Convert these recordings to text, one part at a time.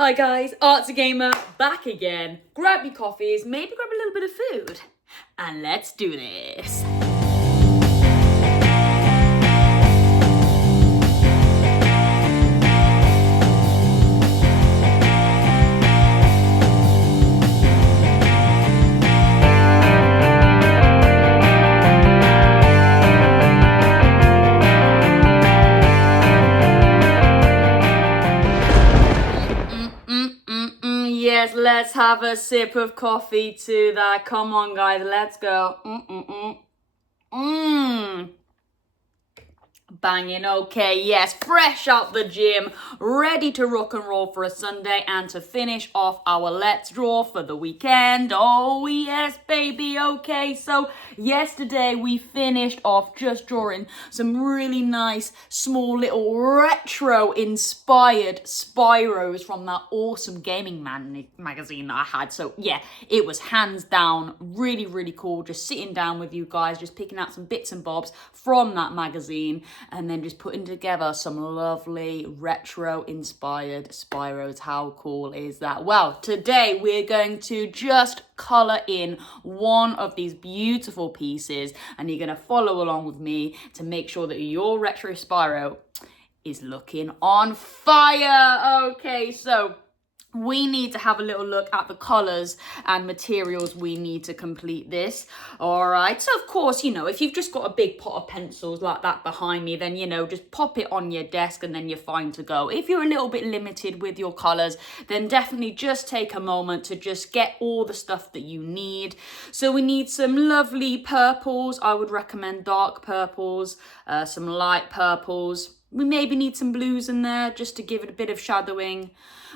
Hi guys, Artsy Gamer back again. Grab your coffees, maybe grab a little bit of food, and let's do this. Yes, let's have a sip of coffee to that. Come on, guys, let's go. Banging, okay, yes, fresh out the gym, ready to rock and roll for a Sunday and to finish off our Let's Draw for the weekend. Oh, yes, baby, okay, so yesterday we finished off just drawing some really nice, small little retro-inspired Spyros from that awesome gaming magazine that I had. So, yeah, it was hands down really, really cool, just sitting down with you guys, just picking out some bits and bobs from that magazine, and then just putting together some lovely retro-inspired Spyros. How cool is that? Well, today we're going to just colour in one of these beautiful pieces, and you're going to follow along with me to make sure that your retro Spyro is looking on fire. Okay, so we need to have a little look at the colours and materials we need to complete this. All right, so of course, you know, if you've just got a big pot of pencils like that behind me, then, you know, just pop it on your desk and then you're fine to go. If you're a little bit limited with your colours, then definitely just take a moment to just get all the stuff that you need. So we need some lovely purples. I would recommend dark purples, some light purples. We maybe need some blues in there just to give it a bit of shadowing.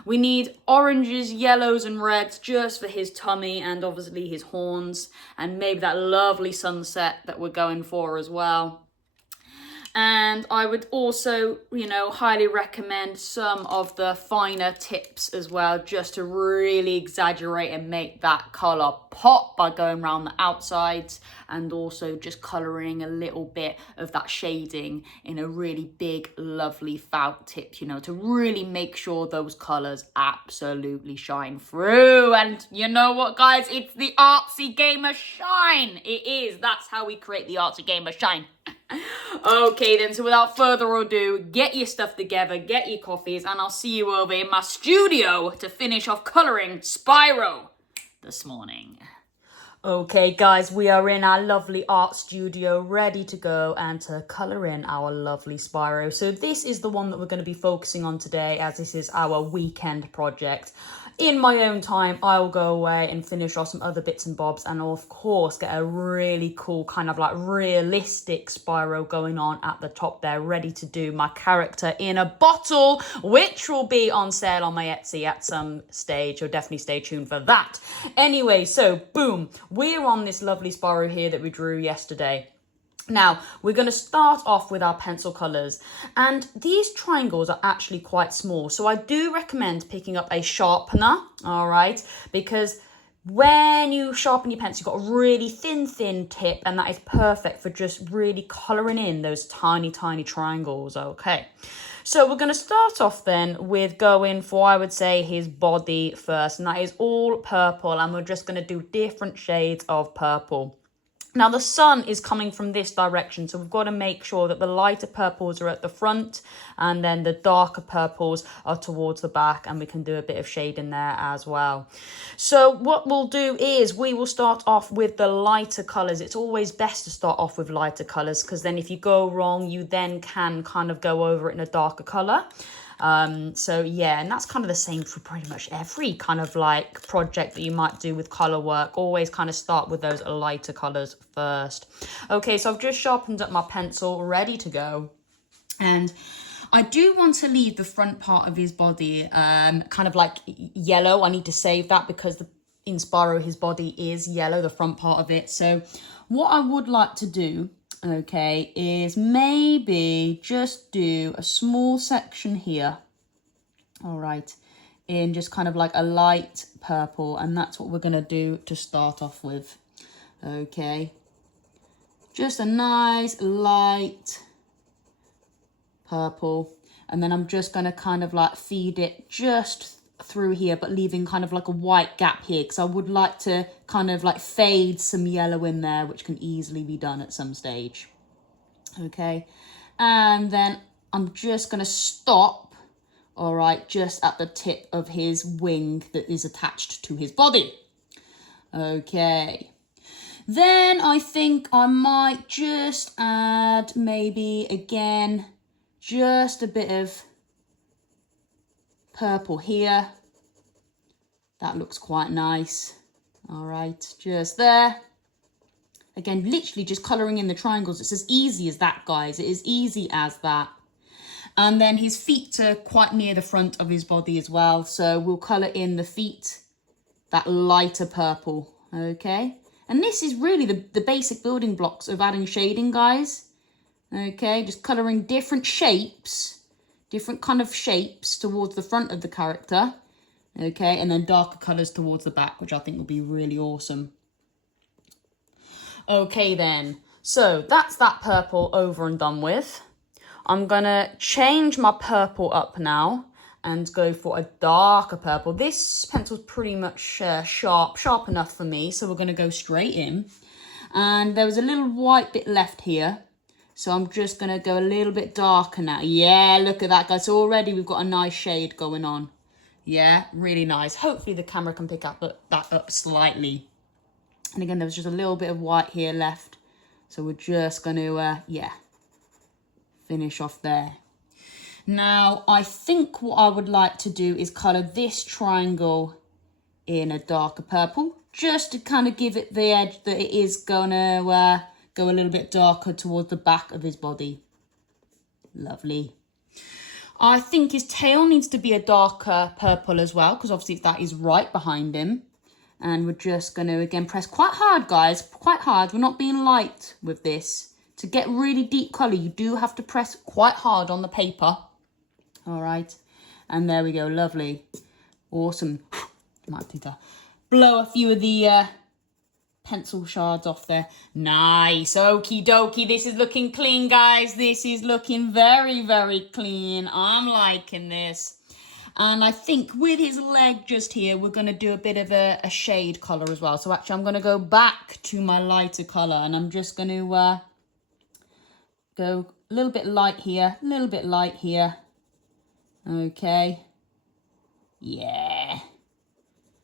We need oranges, yellows and reds just for his tummy and obviously his horns, and maybe that lovely sunset that we're going for as well. And I would also, you know, highly recommend some of the finer tips as well, just to really exaggerate and make that colour pop by going around the outsides and also just colouring a little bit of that shading in a really big, lovely felt tip, you know, to really make sure those colours absolutely shine through. And you know what, guys? It's the Artsy Gamer shine. It is. That's how we create the Artsy Gamer shine. Okay then, so without further ado, get your stuff together, get your coffees, and I'll see you over in my studio to finish off colouring Spyro this morning. Okay guys, we are in our lovely art studio, ready to go and to colour in our lovely Spyro. So this is the one that we're going to be focusing on today, as this is our weekend project. In my own time, I'll go away and finish off some other bits and bobs, and of course get a really cool kind of like realistic Spyro going on at the top there, ready to do my character in a bottle, which will be on sale on my Etsy at some stage, so definitely stay tuned for that. Anyway, so boom, we're on this lovely Spyro here that we drew yesterday. Now, we're going to start off with our pencil colours, and these triangles are actually quite small, so I do recommend picking up a sharpener, all right, because when you sharpen your pencil, you've got a really thin tip, and that is perfect for just really colouring in those tiny triangles, okay. So we're going to start off then with going for, I would say, his body first, and that is all purple, and we're just going to do different shades of purple. Now, the sun is coming from this direction, so we've got to make sure that the lighter purples are at the front and then the darker purples are towards the back, and we can do a bit of shade in there as well. So what we'll do is we will start off with the lighter colours. It's always best to start off with lighter colours, because then if you go wrong, you then can kind of go over it in a darker colour. So yeah, and that's kind of the same for pretty much every kind of like project that you might do with color work. Always kind of start with those lighter colors first. Okay, so I've just sharpened up my pencil, ready to go. And I do want to leave the front part of his body kind of like yellow. I need to save that because in Spyro his body is yellow, the front part of it. So what I would like to do, okay, is maybe just do a small section here, all right, in just kind of like a light purple, and that's what we're going to do to start off with. Okay, just a nice light purple, and then I'm just going to kind of like feed it just through here, but leaving kind of like a white gap here, because I would like to kind of like fade some yellow in there, which can easily be done at some stage. Okay, and then I'm just going to stop, all right, just at the tip of his wing that is attached to his body. Okay, then I think I might just add maybe again just a bit of purple here. That looks quite nice. All right, just there. Again, literally just colouring in the triangles. It's as easy as that, guys. It is easy as that. And then his feet are quite near the front of his body as well. So we'll colour in the feet, that lighter purple, okay? And this is really the basic building blocks of adding shading, guys. Okay, just colouring different shapes, different kind of shapes towards the front of the character. Okay, and then darker colours towards the back, which I think will be really awesome. Okay then, so that's that purple over and done with. I'm gonna change my purple up now and go for a darker purple. This pencil's pretty much sharp enough for me, so we're gonna go straight in. And there was a little white bit left here, so I'm just gonna go a little bit darker now. Yeah, look at that, guys. So already we've got a nice shade going on. Yeah, really nice. Hopefully the camera can pick up that up slightly. And again, there was just a little bit of white here left. So we're just going to, yeah, finish off there. Now, I think what I would like to do is colour this triangle in a darker purple, just to kind of give it the edge that it is going to go a little bit darker towards the back of his body. Lovely. I think his tail needs to be a darker purple as well, because obviously that is right behind him. And we're just going to, again, press quite hard, guys, quite hard. We're not being light with this. To get really deep colour, you do have to press quite hard on the paper. All right. And there we go. Lovely. Awesome. Might need to blow a few of the pencil shards off there. Nice. Okie dokie. This is looking clean, guys. This is looking very, very clean. I'm liking this. And I think with his leg just here, we're going to do a bit of a shade colour as well. So actually, I'm going to go back to my lighter colour. And I'm just going to go a little bit light here, a little bit light here. Okay. Yeah.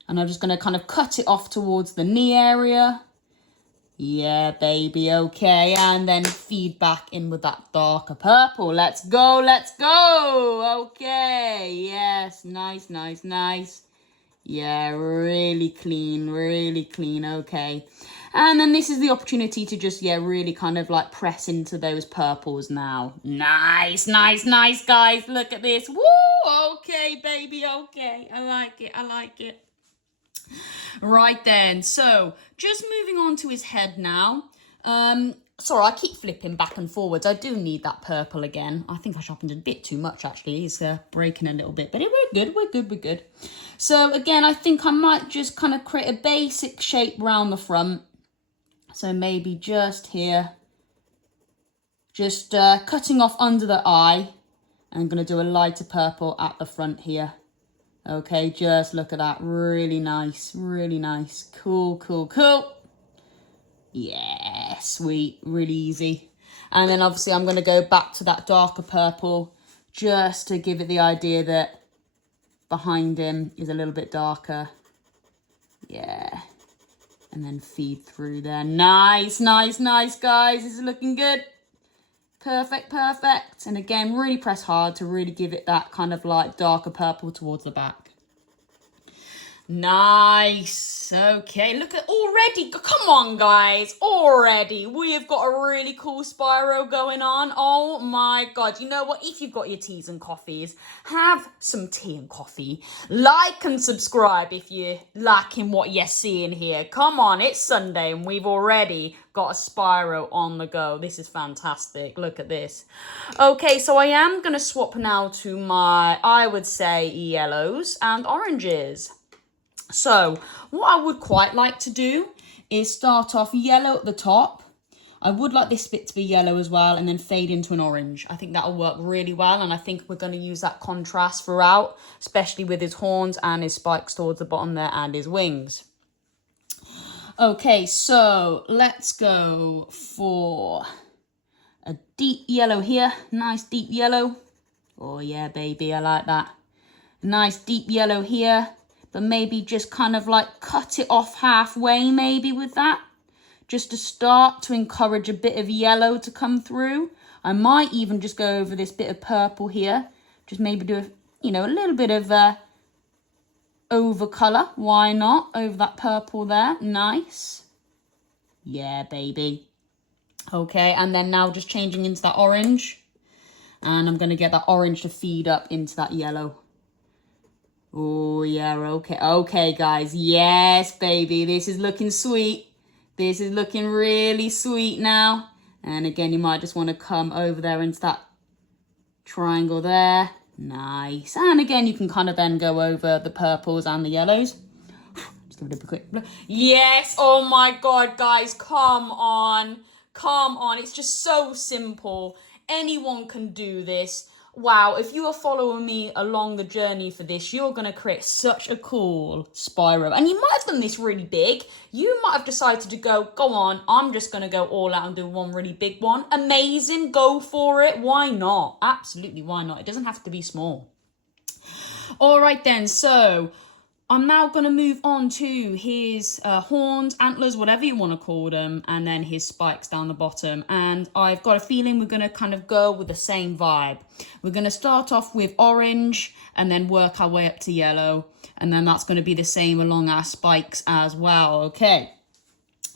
And I'm just going to kind of cut it off towards the knee area. Yeah, baby, okay. And then feed back in with that darker purple. Let's go, let's go. Okay, yes, nice, nice, nice. Yeah, really clean, okay. And then this is the opportunity to just, yeah, really kind of like press into those purples now. Nice, nice, nice, guys. Look at this. Woo, okay, baby, okay. I like it, I like it. Right then, so just moving on to his head now. Sorry, I keep flipping back and forwards. I do need that purple again. I think I sharpened it a bit too much, actually. He's breaking a little bit, but we're good. So again, I think I might just kind of create a basic shape round the front. So maybe just here, just cutting off under the eye. I'm going to do a lighter purple at the front here. Okay, just look at that. Really nice, really nice. Cool, cool, cool. Yeah, sweet, really easy. And then obviously I'm going to go back to that darker purple just to give it the idea that behind him is a little bit darker. Yeah. And then feed through there. Nice, nice, nice, guys. This is looking good. Perfect, perfect. And again, really press hard to really give it that kind of like darker purple towards the back. Nice. Okay, look at already. Come on, guys. Already, we have got a really cool Spyro going on. Oh my God. You know what? If you've got your teas and coffees, have some tea and coffee. Like and subscribe if you're liking what you're seeing here. Come on, it's Sunday and we've already got a Spyro on the go. This is fantastic. Look at this. Okay, so I am going to swap now to my, I would say, yellows and oranges. So what I would quite like to do is start off yellow at the top. I would like this bit to be yellow as well and then fade into an orange. I think that'll work really well, and I think we're going to use that contrast throughout, especially with his horns and his spikes towards the bottom there and his wings. Okay, so let's go for a deep yellow here. Nice deep yellow. Oh yeah, baby, I like that. Nice deep yellow here, but maybe just kind of like cut it off halfway maybe with that. Just to start to encourage a bit of yellow to come through. I might even just go over this bit of purple here. Just maybe do, a little bit of over colour. Why not? Over that purple there. Nice. Yeah, baby. Okay, and then now just changing into that orange. And I'm going to get that orange to feed up into that yellow. Oh, yeah, okay. Okay, guys. Yes, baby. This is looking sweet. This is looking really sweet now. And again, you might just want to come over there into that triangle there. Nice. And again, you can kind of then go over the purples and the yellows. Just give it a quick. Yes. Oh my God, guys. Come on. Come on. It's just so simple. Anyone can do this. Wow, if you are following me along the journey for this, you're going to create such a cool Spyro. And you might have done this really big. You might have decided to go on, I'm just going to go all out and do one really big one. Amazing, go for it. Why not? Absolutely, why not? It doesn't have to be small. All right then, so I'm now going to move on to his horns, antlers, whatever you want to call them, and then his spikes down the bottom. And I've got a feeling we're going to kind of go with the same vibe. We're going to start off with orange and then work our way up to yellow. And then that's going to be the same along our spikes as well. Okay.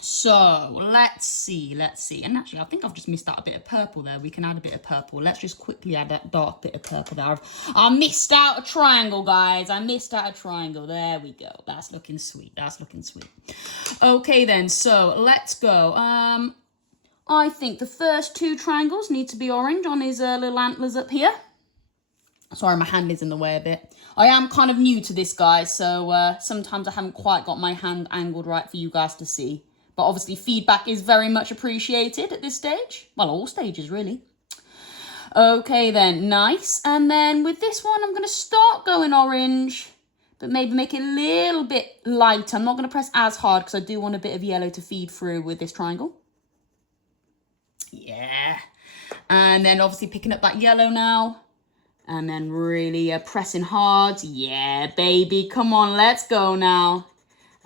So let's see. And actually, I think I've just missed out a bit of purple there. We can add a bit of purple. Let's just quickly add that dark bit of purple there. I missed out a triangle, guys. I missed out a triangle. There we go. That's looking sweet. That's looking sweet. Okay, then. So let's go. I think the first two triangles need to be orange on his little antlers up here. Sorry, my hand is in the way a bit. I am kind of new to this, guys. So sometimes I haven't quite got my hand angled right for you guys to see. But obviously feedback is very much appreciated at this stage. Well, all stages, really. Okay, then. Nice. And then with this one, I'm going to start going orange, but maybe make it a little bit lighter. I'm not going to press as hard because I do want a bit of yellow to feed through with this triangle. Yeah. And then obviously picking up that yellow now. And then really pressing hard. Yeah, baby. Come on, let's go now.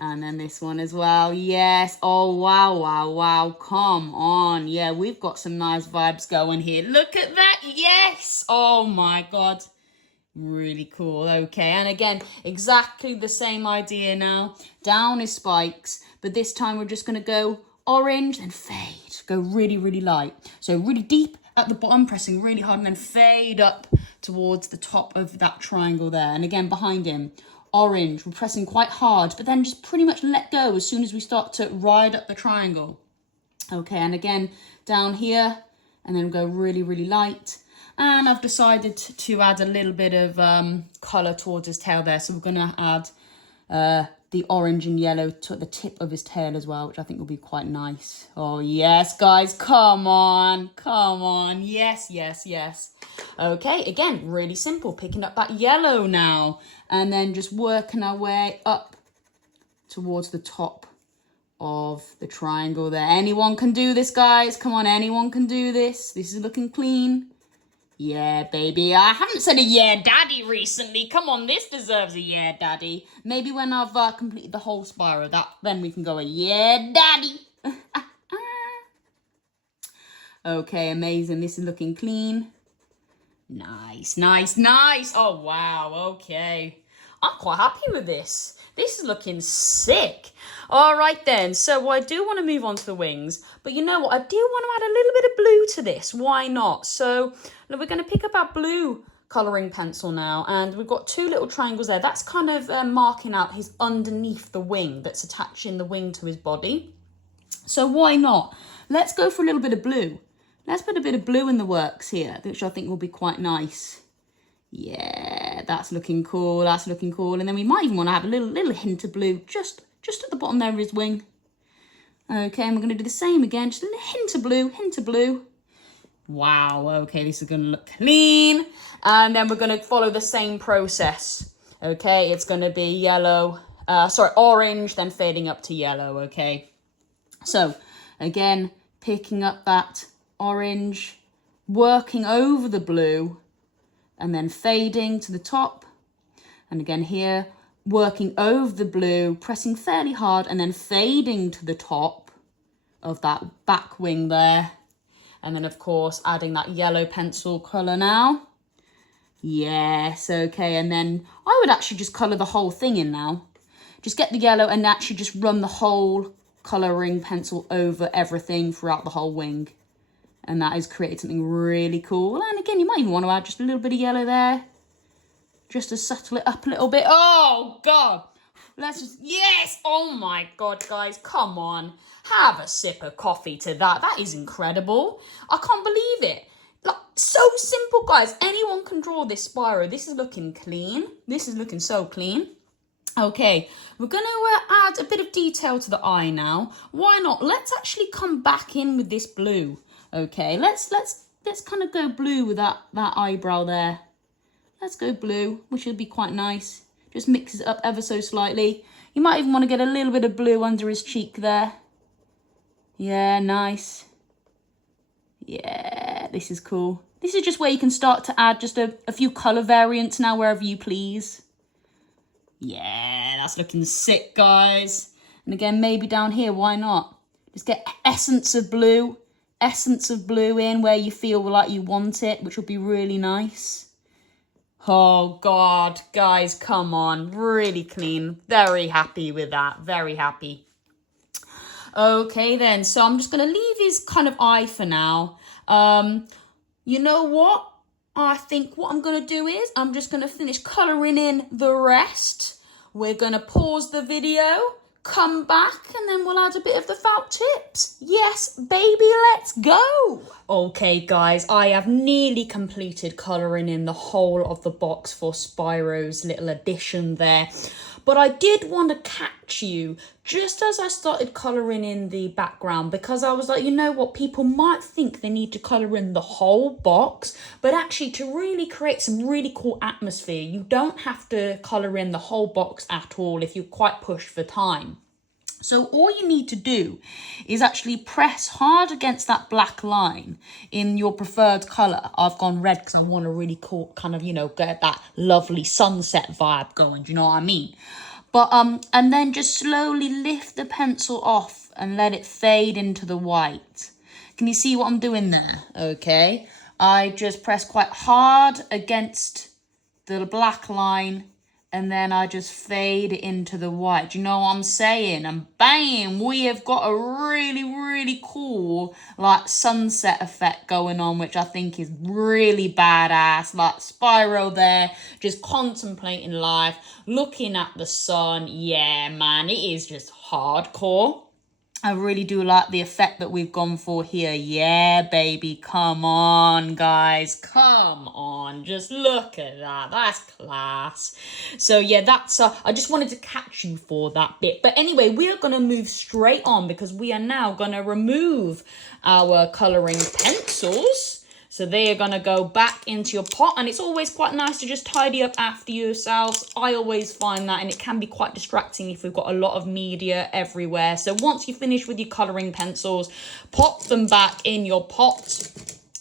And then this one as well. Yes. Oh, wow, wow, wow. Come on. Yeah, we've got some nice vibes going here. Look at that. Yes. Oh, my God. Really cool. Okay. And again, exactly the same idea now. Down is spikes. But this time we're just going to go orange and fade. Go really, really light. So really deep at the bottom, pressing really hard, and then fade up towards the top of that triangle there. And again, behind him. Orange, we're pressing quite hard, but then just pretty much let go as soon as we start to ride up the triangle. Okay, and again, down here, and then go really, really light. And I've decided to add a little bit of colour towards his tail there. So we're going to add the orange and yellow to the tip of his tail as well, which I think will be quite nice. Oh, yes, guys, come on, come on. Yes, yes, yes. Okay, again, really simple. Picking up that yellow now and then just working our way up towards the top of the triangle there. Anyone can do this, guys. Come on, anyone can do this. This is looking clean. Yeah, baby. I haven't said a yeah, daddy recently. Come on, this deserves a yeah, daddy. Maybe when I've completed the whole Spyro, then we can go a yeah, daddy. Okay, amazing. This is looking clean. Nice, nice, nice. Oh, wow. Okay. I'm quite happy with this. This is looking sick. All right, then. So I do want to move on to the wings. But you know what? I do want to add a little bit of blue to this. Why not? So we're going to pick up our blue colouring pencil now. And we've got two little triangles there. That's kind of marking out his underneath the wing that's attaching the wing to his body. So why not? Let's go for a little bit of blue. Let's put a bit of blue in the works here, which I think will be quite nice. Yeah, that's looking cool. That's looking cool. And then we might even want to have a little hint of blue just at the bottom there of his wing. Okay, and we're going to do the same again, just a hint of blue, hint of blue. Wow, okay, this is going to look clean. And then we're going to follow the same process. Okay, it's going to be yellow, orange, then fading up to yellow, okay? So, again, picking up that orange, working over the blue, and then fading to the top. And again here, working over the blue, pressing fairly hard, and then fading to the top of that back wing there. And then, of course, adding that yellow pencil colour now. Yes, okay. And then I would actually just colour the whole thing in now. Just get the yellow and actually just run the whole colouring pencil over everything throughout the whole wing. And that has created something really cool. And again, you might even want to add just a little bit of yellow there, just to settle it up a little bit. Oh, God. Let's just, yes. Oh, my God, guys. Come on. Have a sip of coffee to that. That is incredible. I can't believe it. Like, so simple, guys. Anyone can draw this Spyro. This is looking clean. This is looking so clean. Okay, we're going to add a bit of detail to the eye now. Why not? Let's actually come back in with this blue. Okay, let's kind of go blue with that eyebrow there. Let's go blue, which will be quite nice. Just mix it up ever so slightly. You might even want to get a little bit of blue under his cheek there. Yeah, nice. Yeah, this is cool. This is just where you can start to add just a few colour variants now, wherever you please. Yeah, that's looking sick, guys. And again, maybe down here, why not? Just get essence of blue in where you feel like you want it, which will be really nice. Oh, God, guys, come on. Really clean. Very happy with that. Very happy. Okay, then. So I'm just going to leave his kind of eye for now. You know what? I think what I'm going to do is I'm just going to finish colouring in the rest. We're going to pause the video, come back, and then we'll add a bit of the felt tips. Yes, baby, let's go. Okay, guys, I have nearly completed colouring in the whole of the box for Spyro's little addition there. But I did want to catch you just as I started colouring in the background, because I was like, you know what, people might think they need to colour in the whole box, but actually to really create some really cool atmosphere, you don't have to colour in the whole box at all if you're quite pushed for time. So all you need to do is actually press hard against that black line in your preferred colour. I've gone red because I want to really cool, kind of, you know, get that lovely sunset vibe going. Do you know what I mean? But and then just slowly lift the pencil off and let it fade into the white. Can you see what I'm doing there? Okay. I just press quite hard against the black line, and then I just fade it into the white. Do you know what I'm saying? And bam, we have got a really, really cool, like, sunset effect going on, which I think is really badass. Like, Spyro there, just contemplating life, looking at the sun. Yeah, man, it is just hardcore. I really do like the effect that we've gone for here. Yeah, baby, come on, guys, come on. Just look at that. That's class. So, yeah, that's, I just wanted to catch you for that bit. But anyway, we are going to move straight on because we are now going to remove our colouring pencils. So they are going to go back into your pot, and it's always quite nice to just tidy up after yourselves. I always find that, and it can be quite distracting if we've got a lot of media everywhere. So once you finish with your colouring pencils, pop them back in your pot.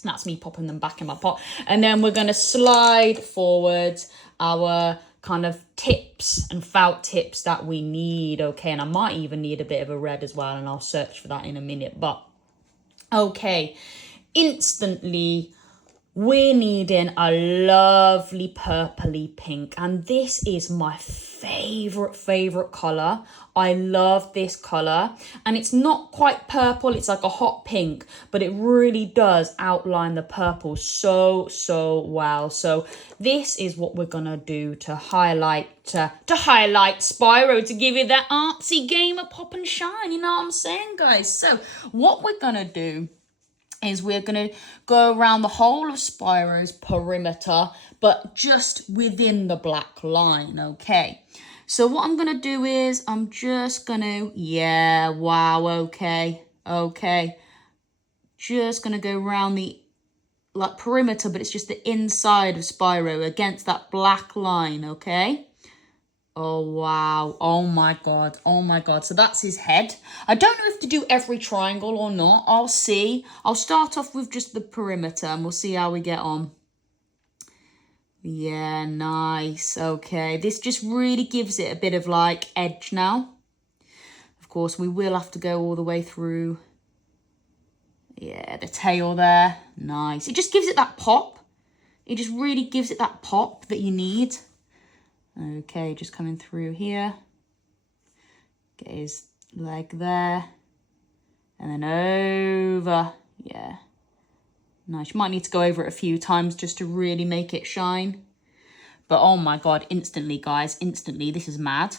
That's me popping them back in my pot. And then we're going to slide forward our kind of tips and felt tips that we need. Okay, and I might even need a bit of a red as well, and I'll search for that in a minute. But okay. Instantly, we're needing a lovely purpley pink, and this is my favorite color. I love this color, and it's not quite purple, it's like a hot pink, but it really does outline the purple so well. So this is what we're gonna do to highlight Spyro, to give it that artsy game of pop and shine, you know what I'm saying, guys? So what we're gonna do is we're going to go around the whole of Spyro's perimeter, but just within the black line, okay? So what I'm going to do is I'm just going to, yeah, wow, okay, just going to go around the perimeter, but it's just the inside of Spyro against that black line, okay? Oh, wow. Oh, my God. Oh, my God. So that's his head. I don't know if to do every triangle or not. I'll see. I'll start off with just the perimeter and we'll see how we get on. Yeah, nice. Okay. This just really gives it a bit of like edge now. Of course, we will have to go all the way through. Yeah, the tail there. Nice. It just gives it that pop. It just really gives it that pop that you need. Okay, just coming through here. Get his leg there. And then over. Yeah. Nice. You might need to go over it a few times just to really make it shine. But oh my God, instantly, guys. Instantly. This is mad.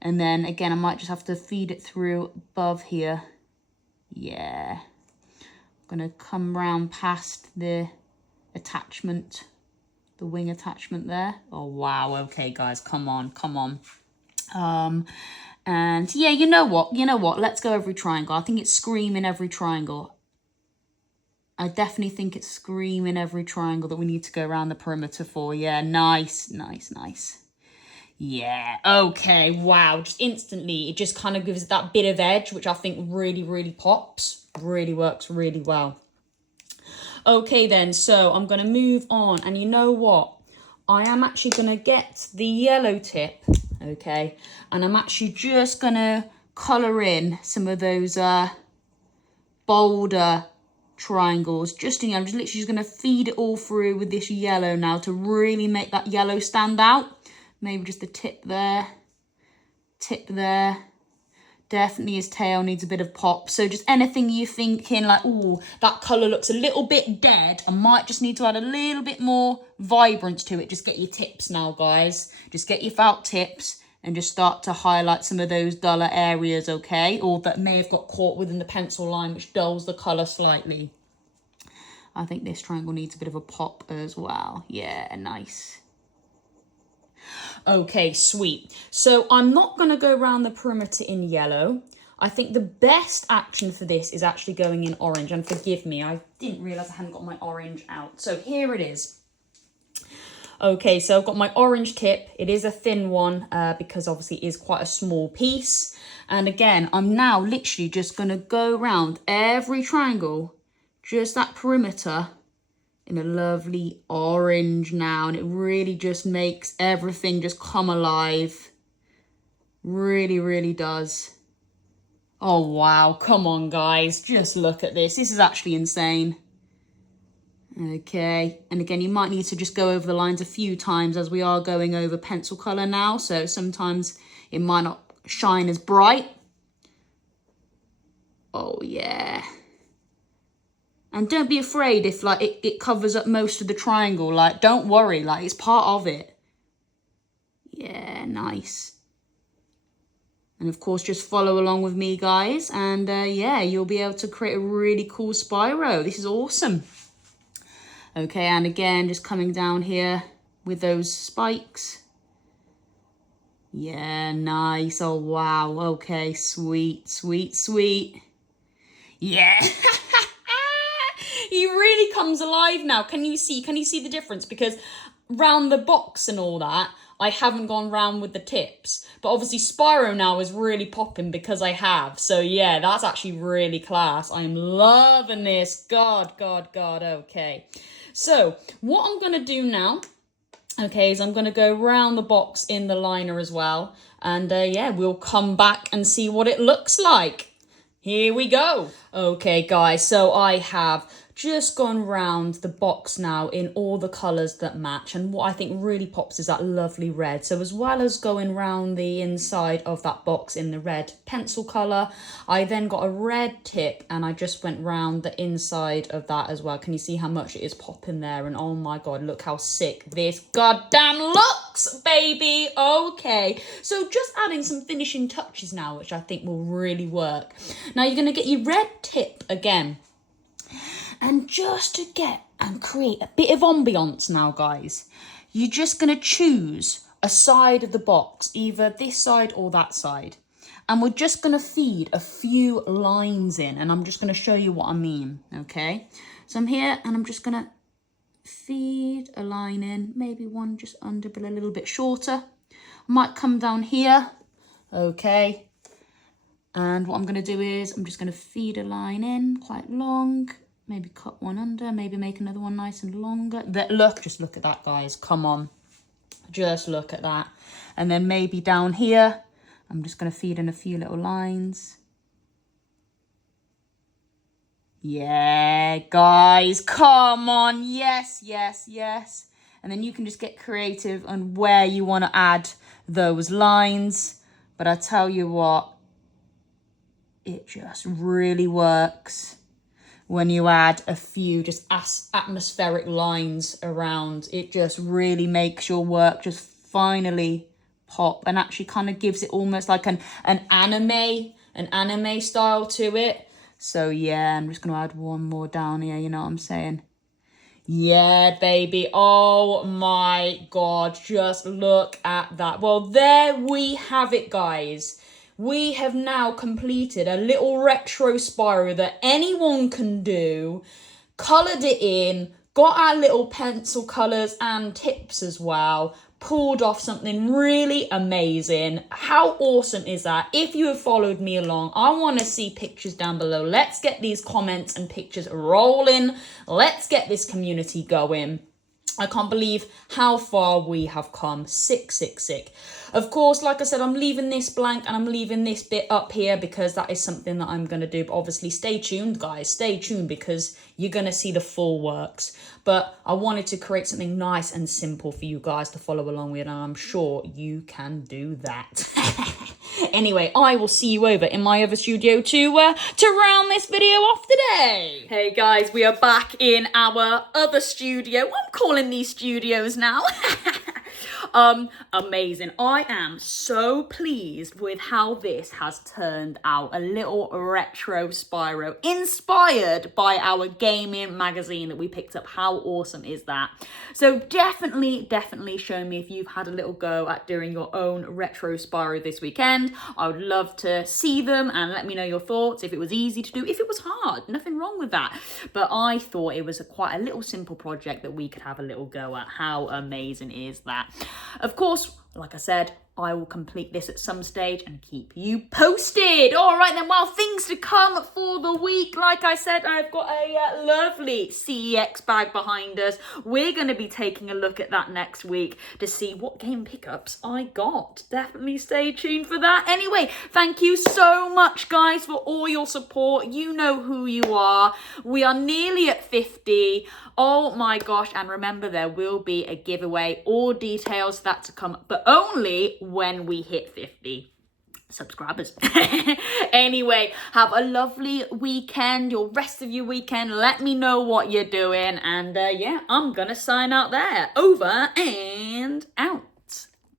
And then again, I might just have to feed it through above here. Yeah. I'm going to come round past the attachment. The wing attachment there. Oh, wow. Okay, guys, come on. And yeah, you know what? Let's go every triangle. I think it's screaming every triangle. I definitely think it's screaming every triangle that we need to go around the perimeter for. Yeah, nice. Yeah, okay, wow. Just instantly, it just kind of gives it that bit of edge, which I think really, really pops. Really works really well. Okay then, so I'm going to move on, and you know what? I am actually going to get the yellow tip, okay? And I'm actually just going to colour in some of those bolder triangles. I'm just literally just going to feed it all through with this yellow now to really make that yellow stand out. Maybe just the tip there. Definitely his tail needs a bit of pop. So just anything you're thinking like, oh, that colour looks a little bit dead. I might just need to add a little bit more vibrance to it. Just get your tips now, guys. Just get your felt tips and just start to highlight some of those duller areas, okay? Or that may have got caught within the pencil line, which dulls the colour slightly. I think this triangle needs a bit of a pop as well. Yeah, nice. Okay, sweet. So I'm not going to go around the perimeter in yellow. I think the best action for this is actually going in orange. And forgive me, I didn't realise I hadn't got my orange out. So here it is. Okay, so I've got my orange tip. It is a thin one because obviously it is quite a small piece. And again, I'm now literally just going to go around every triangle, just that perimeter, in a lovely orange now, and it really just makes everything just come alive. Really, really does. Oh, wow. Come on, guys. Just look at this. This is actually insane. Okay. And again, you might need to just go over the lines a few times as we are going over pencil colour now. So sometimes it might not shine as bright. Oh, yeah. And don't be afraid if like it covers up most of the triangle. Like, don't worry, like it's part of it. Yeah, nice. And of course, just follow along with me, guys. And yeah, you'll be able to create a really cool Spyro. This is awesome. Okay, and again, just coming down here with those spikes. Yeah, nice. Oh, wow. Okay, sweet. Yeah. He really comes alive now. Can you see the difference? Because round the box and all that, I haven't gone round with the tips. But obviously Spyro now is really popping because I have. So yeah, that's actually really class. I'm loving this. God. Okay. So what I'm going to do now, okay, is I'm going to go round the box in the liner as well. And yeah, we'll come back and see what it looks like. Here we go. Okay, guys, so I have just gone round the box now in all the colours that match, and what I think really pops is that lovely red. So as well as going round the inside of that box in the red pencil colour, I then got a red tip and I just went round the inside of that as well. Can you see how much it is popping there? And oh my God, look how sick this goddamn looks, baby. Okay, so just adding some finishing touches now, which I think will really work. Now you're going to get your red tip again. And just to get and create a bit of ambiance now, guys, you're just going to choose a side of the box, either this side or that side. And we're just going to feed a few lines in, and I'm just going to show you what I mean, okay? So I'm here, and I'm just going to feed a line in, maybe one just under, but a little bit shorter. I might come down here, okay? And what I'm going to do is I'm just going to feed a line in quite long, maybe cut one under, maybe make another one nice and longer. Just look at that, guys. Come on. Just look at that. And then maybe down here, I'm just going to feed in a few little lines. Yeah, guys, come on. Yes, yes, yes. And then you can just get creative on where you want to add those lines. But I tell you what, it just really works when you add a few just atmospheric lines around. It just really makes your work just finally pop, and actually kind of gives it almost like an anime style to it. So yeah, I'm just going to add one more down here, you know what I'm saying? Yeah, baby. Oh my God, just look at that. Well, there we have it, guys. We have now completed a little retro Spyro that anyone can do, coloured it in, got our little pencil colours and tips as well, pulled off something really amazing. How awesome is that? If you have followed me along, I want to see pictures down below. Let's get these comments and pictures rolling. Let's get this community going. I can't believe how far we have come. Sick, sick, sick. Of course, like I said, I'm leaving this blank and I'm leaving this bit up here because that is something that I'm going to do. But obviously, stay tuned, guys. Stay tuned because you're going to see the full works. But I wanted to create something nice and simple for you guys to follow along with, and I'm sure you can do that. Anyway, I will see you over in my other studio to round this video off today. Hey guys, we are back in our other studio. I'm calling these studios now. Amazing. I am so pleased with how this has turned out. A little retro Spyro inspired by our gaming magazine that we picked up. How awesome is that? So definitely show me if you've had a little go at doing your own retro Spyro this weekend. I would love to see them and let me know your thoughts. If it was easy to do, if it was hard, nothing wrong with that. But I thought it was quite a little simple project that we could have a little go at. How amazing is that? Of course, like I said, I will complete this at some stage and keep you posted. All right then, well, things to come for the week. Like I said, I've got a lovely CEX bag behind us. We're going to be taking a look at that next week to see what game pickups I got. Definitely stay tuned for that. Anyway, thank you so much, guys, for all your support. You know who you are. We are nearly at 50. Oh my gosh, and remember, there will be a giveaway. All details for that to come, but only when we hit 50 subscribers. Anyway, have a lovely weekend, your rest of your weekend. Let me know what you're doing, and yeah, I'm gonna sign out there. Over and out.